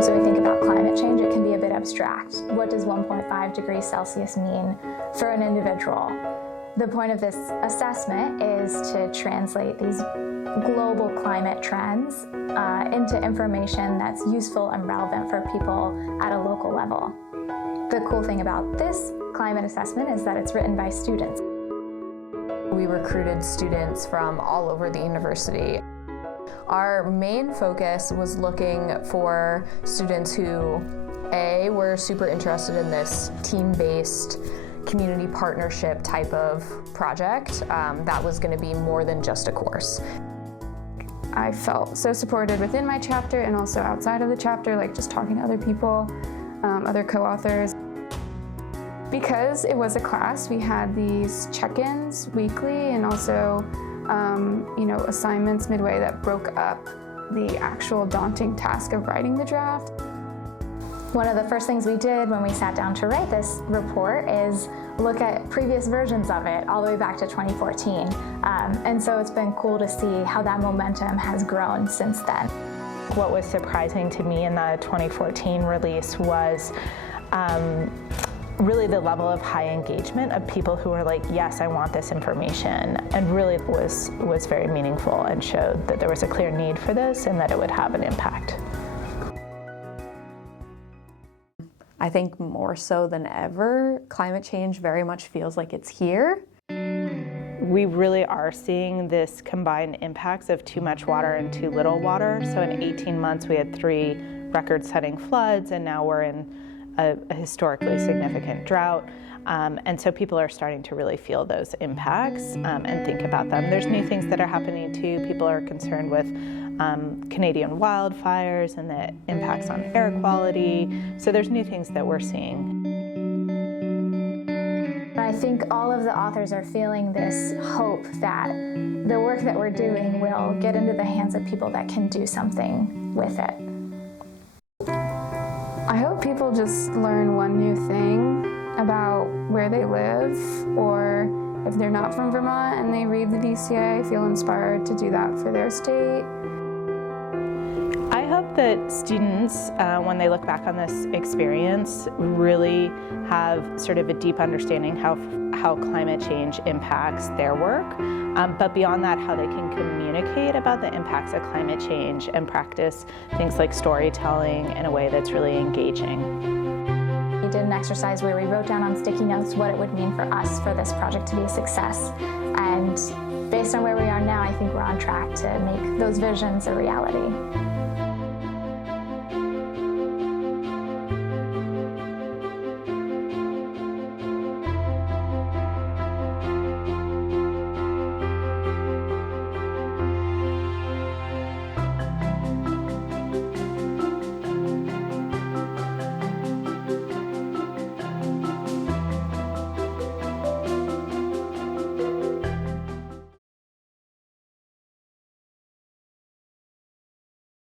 sometimes when we think about climate change, it can be a bit abstract. What does 1.5 degrees Celsius mean for an individual? The point of this assessment is to translate these global climate trends into information that's useful and relevant for people at a local level. The cool thing about this climate assessment is that it's written by students. We recruited students from all over the university. Our main focus was looking for students who, A, were super interested in this team-based community partnership type of project that was going to be more than just a course. I felt so supported within my chapter and also outside of the chapter, like just talking to other people, other co-authors. Because it was a class, we had these check-ins weekly and also assignments midway that broke up the actual daunting task of writing the draft. One of the first things we did when we sat down to write this report is look at previous versions of it all the way back to 2014. And so it's been cool to see how that momentum has grown since then. What was surprising to me in the 2014 release was really the level of high engagement of people who were like, yes, I want this information, and really was very meaningful and showed that there was a clear need for this and that it would have an impact. I think more so than ever, climate change very much feels like it's here. We really are seeing this combined impacts of too much water and too little water. So in 18 months, we had 3 record-setting floods, and now we're in a historically significant drought. And so people are starting to really feel those impacts and think about them. There's new things that are happening too. People are concerned with Canadian wildfires and the impacts on air quality. So there's new things that we're seeing. I think all of the authors are feeling this hope that the work that we're doing will get into the hands of people that can do something with it. I hope people just learn one new thing about where they live, or if they're not from Vermont and they read the VCA, feel inspired to do that for their state. I hope that students, when they look back on this experience, really have sort of a deep understanding how climate change impacts their work, but beyond that, how they can communicate about the impacts of climate change and practice things like storytelling in a way that's really engaging. We did an exercise where we wrote down on sticky notes what it would mean for us for this project to be a success. And based on where we are now, I think we're on track to make those visions a reality.